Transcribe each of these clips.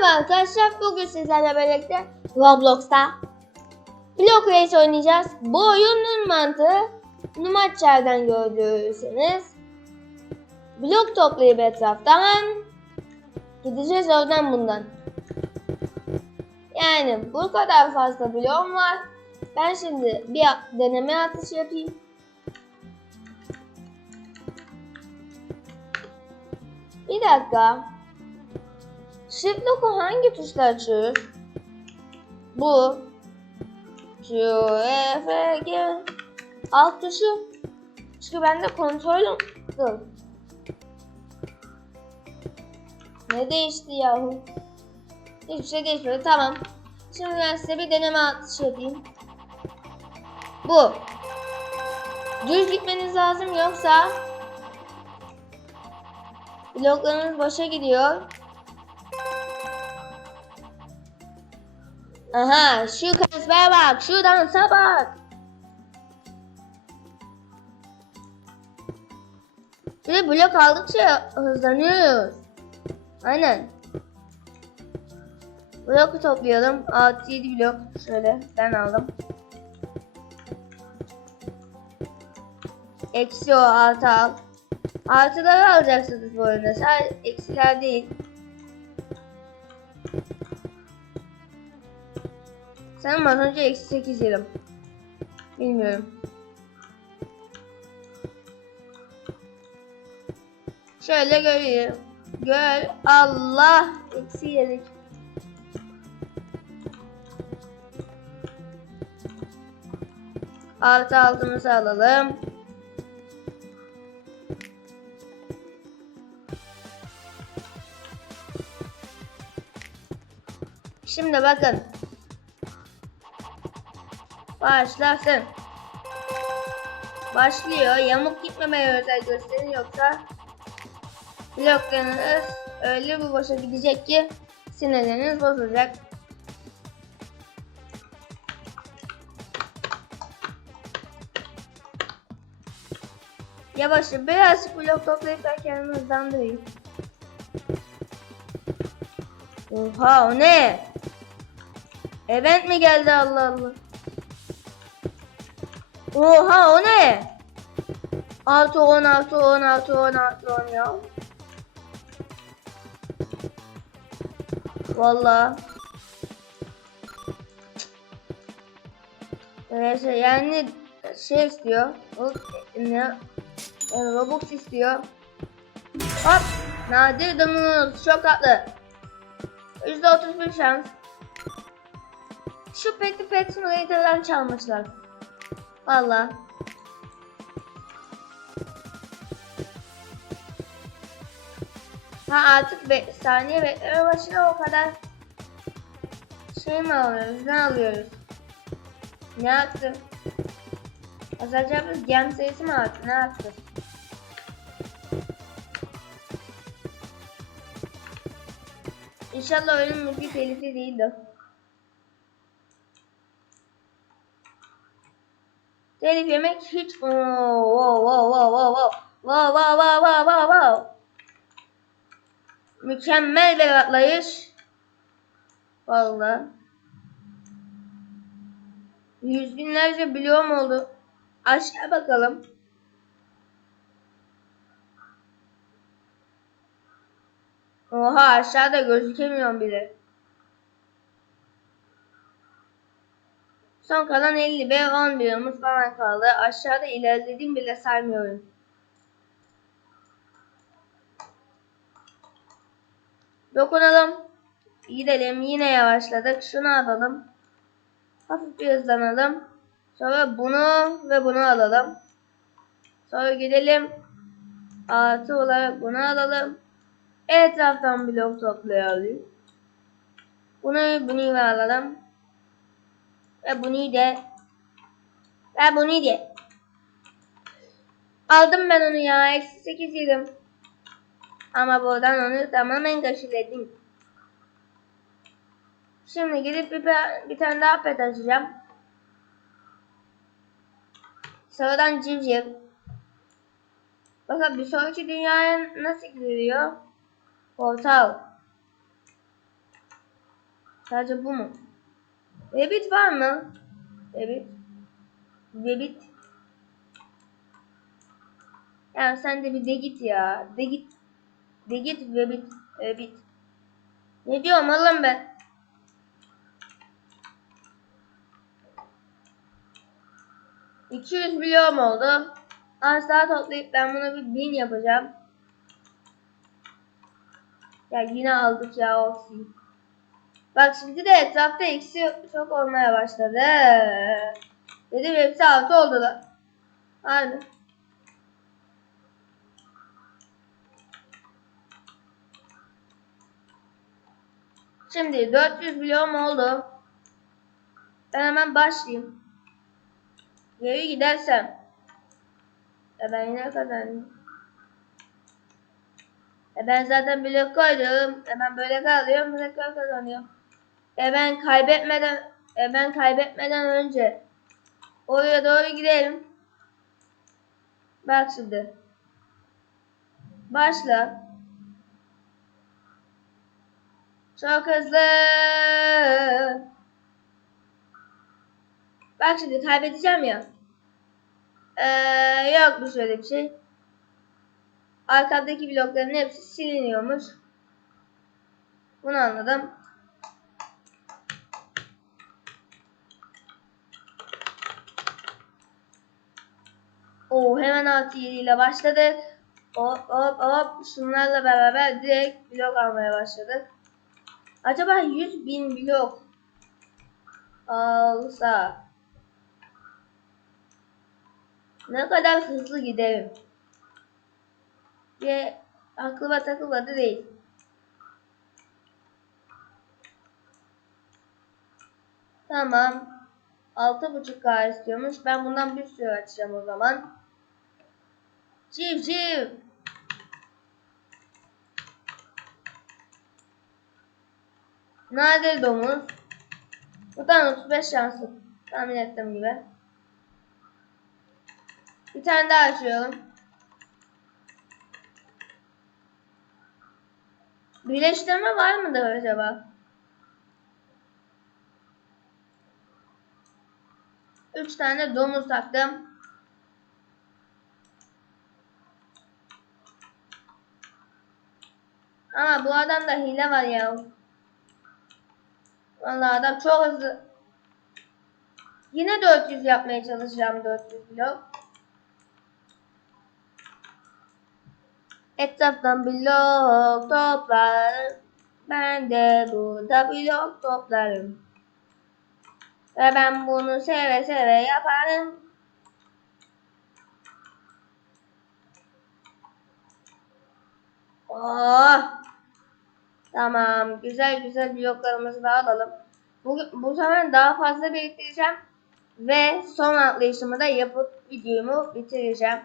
Merhaba arkadaşlar bugün sizlerle birlikte Roblox'ta Block Race oynayacağız. Bu oyunun mantığı Numaçer'den gördüğünüz blok toplayıp etraftan gideceğiz oradan bundan. Yani bu kadar fazla bloğum var. Ben şimdi bir deneme atışı yapayım. Bir dakika. Shift lock'u hangi tuşla açıyoruz? Bu. Q, E, F, G. Alt tuşu. Çünkü bende kontrol Dur. Ne değişti yahu? Hiçbir şey değişmedi. Tamam. Şimdi ben size bir deneme atışı yapayım. Bu. Düz gitmeniz lazım yoksa bloklarınız boşa gidiyor. Aha şu kasbaya bak. Şu dansa bak. De blok aldıkça hızlanıyoruz. Aynen. Bloku toplayalım. 6-7 blok. Şöyle ben aldım. Eksi o artı al. Artıları alacaksınız bu oyunda. Sadece eksiler değil. Sanırım az önce eksi 8 yedim. Bilmiyorum. Şöyle göreyim. Gör. Allah. Eksi yedik. Artı altımızı alalım. Şimdi bakın. Başlasın. Başlıyor. Yamuk gitmemeye özel gösterin yoksa bloklarınız öyle bir boşa gidecek ki sinirleriniz bozulacak. Yavaşça birazcık blok toplayıp ben kendimi hızlandırayım. Oha o ne? Event mi geldi Allah Allah. Oha o ne? 6 16 16 16 10 ya. Valla. Neyse yani şey istiyor. Ne? E, Robux istiyor. Hop. Nadir domuz. Çok tatlı. %31 şans. Şu Petty Pet Simulator'dan çalmışlar. Valla. Ha artık be saniye bekleme başına o kadar şey mi alıyoruz? Ne alıyoruz? Ne attı? Azalacağımız gem sayısı mı arttı? Ne attı? İnşallah oyunun mülki telifli değildir. Telif yemek hiç wow wow wow wow wow wow wow wow wow wow wow Mükemmel bir atlayış. Vallahi. Yüz binlerce bloğum oldu. Aşağı bakalım. Oha aşağıda gözükemiyorum bile. Son kalan 50 ve 10 bloğumuz falan kaldı. Aşağıda ilerlediğim bile saymıyorum. Dokunalım. Gidelim. Yine yavaşladık. Şunu alalım. Hafif bir hızlanalım. Sonra bunu ve bunu alalım. Sonra gidelim. Artı olarak bunu alalım. Etraftan blok toplayalım. Bunu bunu da alalım. Ve bunu da ve bunu da aldım ben onu ya. Eksi 8 yedim. Ama buradan onu tamamen kaşıladım. Şimdi gidip bir, bir tane daha pet açacağım. Sıradan civciv. Bakın bir sonraki dünyaya nasıl gidiliyor? Portal. Sadece bu mu? Rabbit var mı? Rabbit. Rabbit. Ya sen de bir de git ya. De git. De git Rabbit. Rabbit. Ne diyorum oğlum ben? ...200 milyon oldu. Az daha toplayıp ben buna bir bin yapacağım. Ya yine aldık ya Oxy. Bak şimdi de etrafta eksi çok olmaya başladı. Dedim hepsi altı oldular. Aynen. Şimdi 400 milyon oldu. Ben hemen başlayayım. Geri gidersem. E ben yine kazandım. E ben zaten blok koydum. E ben böyle kalıyorum. Blok kazanıyorum. E ben kaybetmeden e ben kaybetmeden önce oraya doğru gidelim. Bak şimdi. Başla. Çok hızlı. Bak şimdi kaybedeceğim ya. Ee, yok bu şöyle bir şey. Arkamdaki blokların hepsi siliniyormuş. Bunu anladım. Oo hemen 6 7 ile başladık. Hop hop hop şunlarla beraber direkt blok almaya başladık. Acaba 100 bin blok alsa ne kadar hızlı giderim diye aklıma takılmadı değil. Tamam. 6.5K istiyormuş. Ben bundan bir sürü açacağım o zaman. Civ civ. Nadir domuz. Buradan 35 şanslı. Tahmin ettiğim gibi. Bir tane daha açıyorum. Birleştirme var mıdır acaba? Üç tane domuz taktım. Ama bu adamda hile var ya. Vallahi adam çok hızlı. Yine 400 yapmaya çalışacağım 400 blok. Etraftan blok toplarım. Ben de burada blok toplarım. Ve ben bunu seve seve yaparım. Oh. Tamam. Güzel güzel bloklarımızı da alalım. Bu, bu sefer daha fazla biriktireceğim. Ve son atlayışımı da yapıp videomu bitireceğim.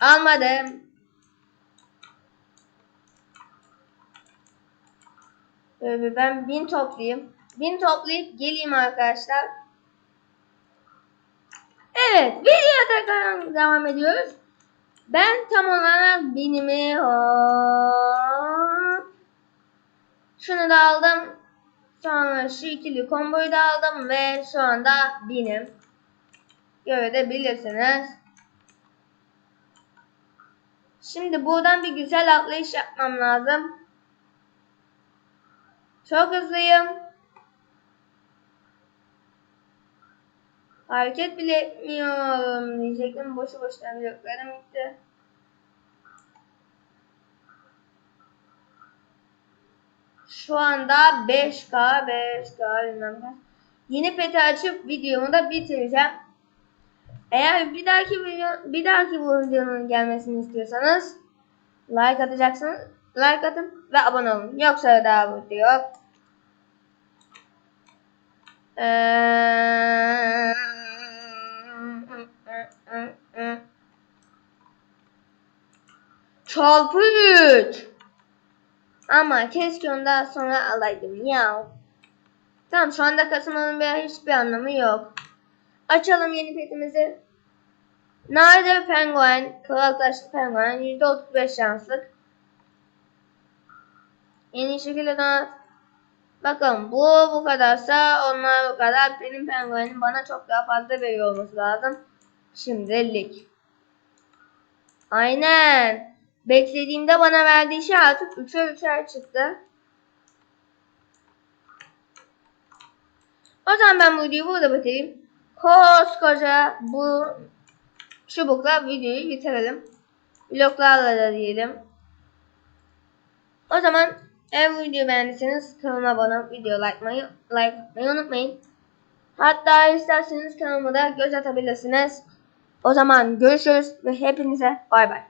Almadım. Böyle ben bin toplayayım. Bin toplayıp geleyim arkadaşlar. Evet, tekrar devam ediyoruz. Ben tam olarak binimi hop. Şunu da aldım. Sonra şu ikili komboyu da aldım ve şu anda binim. Görebilirsiniz. Şimdi buradan bir güzel atlayış yapmam lazım. Çok hızlıyım. Hareket bile etmiyorum diyecektim. Boşu boşuna bloklarım gitti. Şu anda 5K 5K bilmem kaç. Yeni peti açıp videomu da bitireceğim. Eğer bir dahaki video bir dahaki bu videonun gelmesini istiyorsanız like atacaksınız. Like atın ve abone olun. Yoksa daha bu video yok. Ee... Çarpı 3. Ama keşke ondan sonra alaydım ya. Tamam şu anda kasmanın bir hiçbir anlamı yok. Açalım yeni petimizi. Nadir penguen, kral taşlı penguen %35 şanslık. Yeni şekilde donat. Bakın bu bu kadarsa onlar bu kadar. Benim penguenim bana çok daha fazla veriyor olması lazım. Şimdilik. Aynen. Beklediğimde bana verdiği şey artık 3'e 3'er çıktı. O zaman ben bu videoyu burada bitireyim. Koskoca bu çubukla videoyu bitirelim. Bloklarla da diyelim. O zaman eğer bu videoyu beğendiyseniz kanalıma abone olup video like atmayı, like atmayı unutmayın. Hatta isterseniz kanalıma da göz atabilirsiniz. O zaman görüşürüz ve hepinize bay bay.